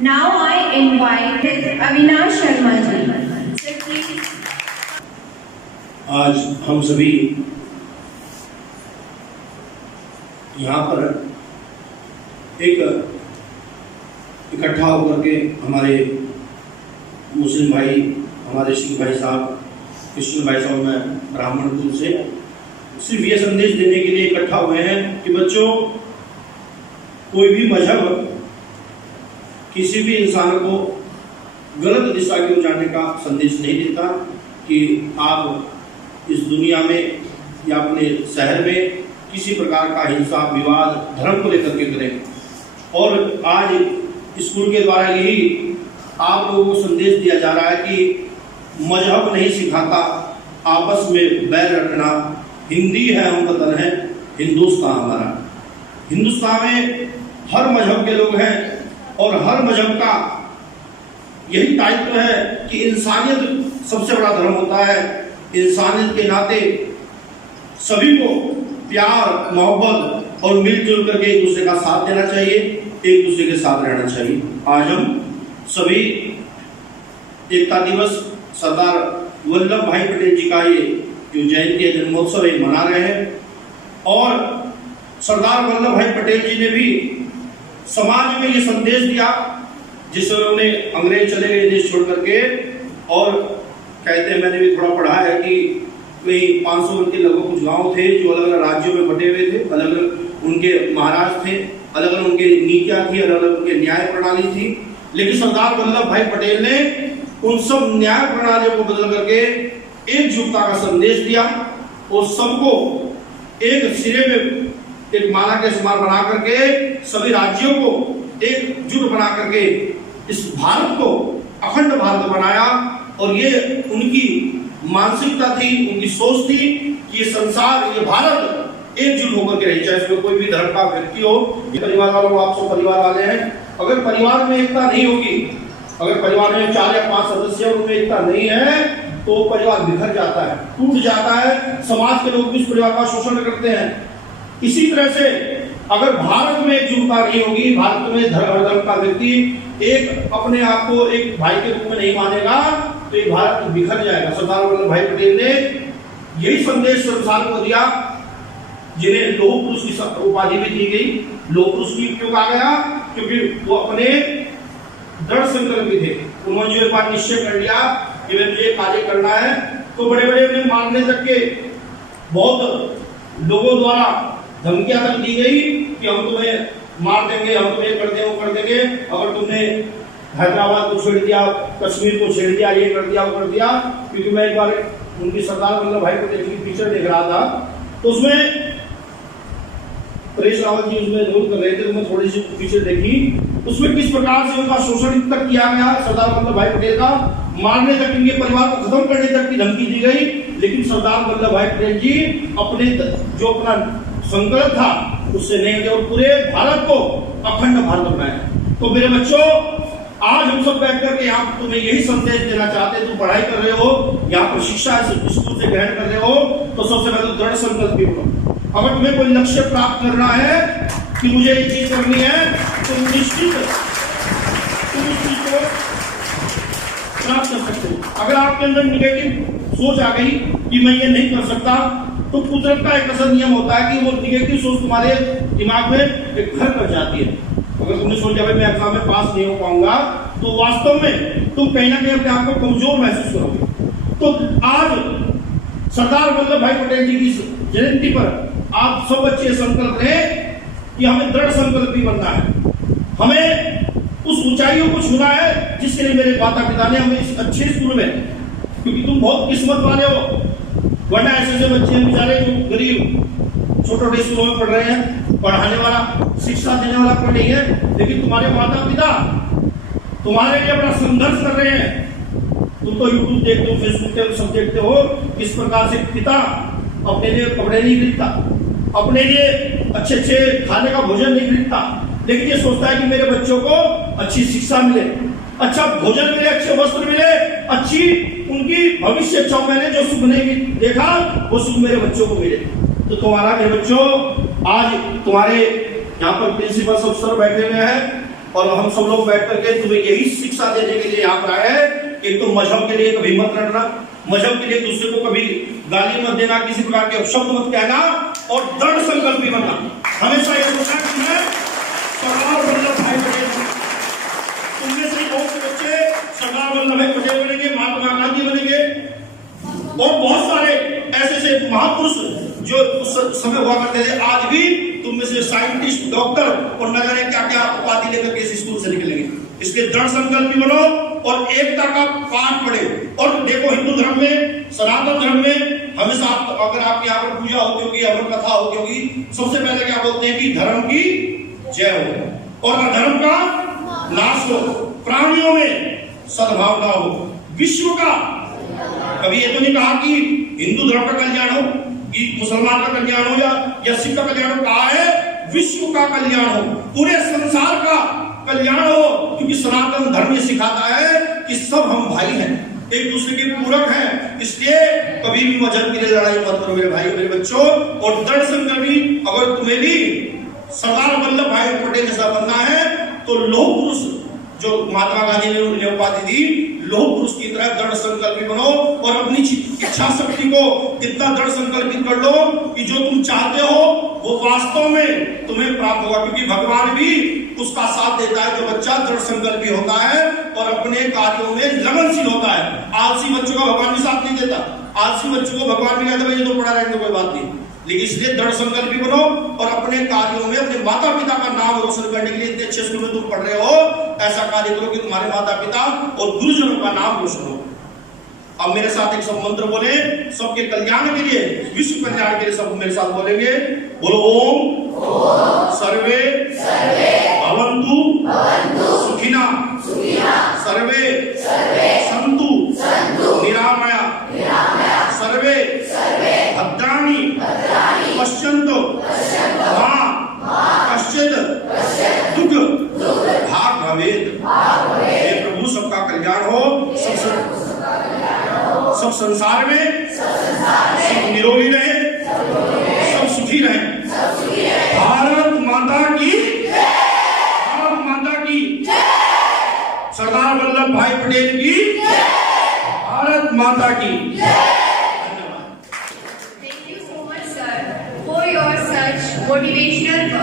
Now I invite Avinash Sharma ji. Sir, please. आज हम सभी यहाँ पर एक इकट्ठा होकर के हमारे मुस्लिम भाई, हमारे सिख भाई साहब, क्रिश्चियन भाई साहब में ब्राह्मण कुल से सिर्फ ये संदेश देने के लिए इकट्ठा हुए हैं कि बच्चों, कोई भी मजहब किसी भी इंसान को गलत दिशा की ओर जाने का संदेश नहीं देता कि आप इस दुनिया में या अपने शहर में किसी प्रकार का हिंसा विवाद धर्म को लेकर के करें। और आज स्कूल के द्वारा यही आप लोगों को संदेश दिया जा रहा है कि मजहब नहीं सिखाता आपस में बैर रखना। हिंदी है हम वतन है, हिंदुस्तान हमारा। हिंदुस्तान में हर मजहब के लोग हैं और हर मजहब का यही दायित्व है कि इंसानियत सबसे बड़ा धर्म होता है। इंसानियत के नाते सभी को प्यार मोहब्बत और मिलजुल करके एक दूसरे का साथ देना चाहिए, एक दूसरे के साथ रहना चाहिए। आज हम सभी एकता दिवस सरदार वल्लभ भाई पटेल जी का ये जो जयंती है, जन्मोत्सव है, मना रहे हैं। और सरदार वल्लभ भाई पटेल जी ने भी समाज में ये संदेश दिया जिसमें उन्हें अंग्रेज चले गए देश छोड़ करके। और कहते हैं, मैंने भी थोड़ा पढ़ा है कि वही 500 के लगभग कुछ गांव थे जो अलग अलग राज्यों में बटे हुए थे, अलग अलग उनके महाराज थे, अलग अलग उनके नीतियां थी, अलग अलग उनके न्याय प्रणाली थी। लेकिन सरदार वल्लभ भाई पटेल ने उन सब न्याय प्रणालियों को बदल करके एकजुटता का संदेश दिया और सबको एक सिरे में एक माला के समान बना करके सभी राज्यों को एकजुट बना करके इस भारत को अखंड भारत बनाया। और ये उनकी मानसिकता थी, उनकी सोच थी कि ये संसार, ये भारत एकजुट होकर के रहे, चाहे इसमें कोई भी धर्म का व्यक्ति हो। परिवार वालों, आप सब परिवार वाले हैं। अगर परिवार में एकता नहीं होगी, अगर परिवार में 4 या 5 सदस्य हैं, उनमें एकता नहीं है तो परिवार बिखर जाता है, टूट जाता है। समाज के लोग भी इस परिवार का शोषण करते हैं। इसी तरह से अगर भारत में एकजुटता नहीं होगी, भारत में धर्म का व्यक्ति एक अपने आप को एक भाई के रूप में नहीं मानेगा तो ये भारत बिखर जाएगा। सरदार वल्लभ भाई पटेल ने यही संदेश संसार को दिया, जिन्हें लौह पुरुष की उपाधि भी दी गई। लौह पुरुष की क्यों कहा गया? क्योंकि वो अपने दृढ़ संकल्प थे। उन्होंने जो एक बार निश्चय कर लिया कि मुझे कार्य करना है, तो बड़े बड़े उन्हें मारने तक के बहुत लोगों द्वारा धमकियां तक दी गई कि हम तुम्हें मार देंगे, हम तुम्हें कर देंगे, वो कर देंगे, अगर तुमने हैदराबाद को छेड़ दिया, कश्मीर को छेड़ दिया, ये कर दिया, वो कर दिया। क्योंकि मैं एक बार उनकी सरदार वल्लभ भाई पटेल की पिक्चर देख रहा था, तो उसमें परेश रावल जी उसमें रोल कर रहे थे, तो मैं थोड़ी सी पिक्चर देखी। उसमें किस प्रकार से उनका शोषण तक किया गया, सरदार वल्लभ भाई पटेल का मारने तक, इनके परिवार को खत्म करने तक की धमकी दी गई। लेकिन सरदार वल्लभ भाई पटेल जी अपने जो अपना संकल्प था उससे नहीं गए और पूरे भारत को अखंड भारत बनाया। तो मेरे बच्चों, आज हम सब बैठ करके यहाँ तुम्हें यही संदेश देना चाहते हैं। तुम पढ़ाई कर रहे हो, यहाँ पर शिक्षा स्कूल से ग्रहण कर रहे हो, तो सबसे पहले दृढ़ संकल्प भी करो। अगर तुम्हें कोई लक्ष्य प्राप्त करना है कि मुझे ये चीज करनी है, तो निश्चित तुम उस चीज को प्राप्त कर सकते हो। अगर आपके अंदर निगेटिव सोच आ गई कि मैं ये नहीं कर सकता, तो कुदरत का एक ऐसा नियम होता है कि वो निगेटिव सोच तुम्हारे दिमाग में एक घर कर जाती है। अगर तुमने सोचा भाई मैं एग्जाम में पास नहीं हो पाऊंगा, तो वास्तव में तुम कहीं ना कहीं अपने आप को कमजोर महसूस करोगे। तो आज सरदार वल्लभ भाई पटेल जी की जयंती पर आप सब बच्चे संकल्प लें कि हमें दृढ़ संकल्पी बनना है, हमें उस ऊंचाइयों को छूना है जिसके लिए मेरे माता पिता ने हमें इस अच्छे स्कूल में, क्योंकि तुम बहुत किस्मत वाले हो, वरना ऐसे बच्चे हैं बेचारे जो गरीब छोटे स्कूलों में पढ़ रहे हैं, पढ़ाने वाला शिक्षा देने वाला कोई नहीं है, लेकिन तुम्हारे माता पिता तुम्हारे लिए बड़ा संघर्ष कर रहे हैं। तुम तो यूट्यूब देखते हो, फेसबुक पे सब देखते हो किस प्रकार से पिता अपने लिए कपड़े नहीं खरीदता, अपने लिए अच्छे अच्छे खाने का भोजन नहीं खरीदता, लेकिन ये सोचता है कि मेरे बच्चों को अच्छी शिक्षा मिले, अच्छा भोजन मिले, अच्छे वस्त्र मिले, अच्छी उनकी भविष्य अच्छा। मैंने जो सुख नहीं देखा वो सुख मेरे बच्चों को मिले। तो तुम्हारा मेरे बच्चों, आज तुम्हारे यहाँ पर प्रिंसिपल सब सर बैठे हुए हैं, और हम सब लोग बैठ करके तुम्हें यही शिक्षा देने के लिए यहाँ पर आए हैं कि तुम मजहब के लिए कभी मत लड़ना, मजहब के लिए दूसरे को कभी गाली मत देना, किसी प्रकार के अपशब्द मत कहना और दृढ़ संकल्पी बनना। हमेशा ये सोचना कि मैं सरदार वल्लभ भाई पटेल, तुमने से बहुत से बच्चे सरदार वल्लभ भाई पटेल बनेंगे, महात्मा गांधी बनेंगे और बहुत सारे ऐसे ऐसे महापुरुष जो उस समय हुआ करते थे, आज भी तुम में से साइंटिस्ट, डॉक्टर और न जाने क्या क्या उपाधि लेकर के इस स्कूल से निकलेंगे। इसलिए दृढ़ संकल्पी बनो और एकता का पाठ पढ़े। और देखो, हिंदू धर्म में, सनातन धर्म में हमेशा अगर आपके यहाँ पर पूजा होती होगी, अमर कथा होती होगी, सबसे पहले क्या बोलते हैं कि धर्म की जय हो और अधर्म का नाश हो, प्राणियों में सद्भावना हो, विश्व का, कभी ये तो नहीं कहा कि हिंदू धर्म का कल्याण हो कि मुसलमान का कल्याण हो या सिख का कल्याण हो, कहा है विश्व का कल्याण हो, पूरे संसार का कल्याण हो, क्योंकि सनातन धर्म ये सिखाता है कि सब हम भाई हैं, एक दूसरे के पूरक हैं। इसलिए कभी भी मजहब के लिए लड़ाई मत करो मेरे भाई मेरे बच्चों। और दृढ़ संकल्पी, अगर तुम्हें भी सरदार वल्लभ भाई पटेल जैसा बनना है तो लौह पुरुष जो महात्मा गांधी ने उन्हें उपाधि दी, लौह पुरुष की तरह दृढ़ संकल्पी बनो और अपनी इच्छा शक्ति को इतना दृढ़ संकल्पित कर लो कि जो तुम चाहते हो वो वास्तव में तुम्हें प्राप्त होगा, क्योंकि भगवान भी उसका साथ देता है जो बच्चा दृढ़ संकल्पी होता है और अपने कार्यों में लगनशील होता है। आलसी बच्चों का भगवान भी साथ नहीं देता, आलसी बच्चों को भगवान भी कहता है ये तो पढ़ा रहेगा तो कोई बात नहीं, लेकिन इसलिए दृढ़ संकल्पी बनो और अपने कार्यों में अपने माता पिता का नाम रोशन करने के लिए, इतने अच्छे स्कूल में तुम पढ़ रहे हो, ऐसा कार्य करो कि तुम्हारे माता पिता और गुरुजनों का नाम रोशन हो। अब मेरे साथ एक सब मंत्र बोले, सबके कल्याण के लिए, विश्व कल्याण के लिए सब मेरे साथ बोलेंगे। बोलो ओम सर्वे भवन्तु सुखिना सर्वे सन्तु निरामया सर्वे भद्राणि पश्यन्तु मा कश्चित् दुःख भाग् भवेत्। हे प्रभु, सबका कल्याण हो, सब संसार में सब निरोगी रहे, सब सुखी रहे। भारत माता की, भारत माता की, सरदार वल्लभ भाई पटेल की, भारत माता की। Thank you so much, sir, for your such motivational work.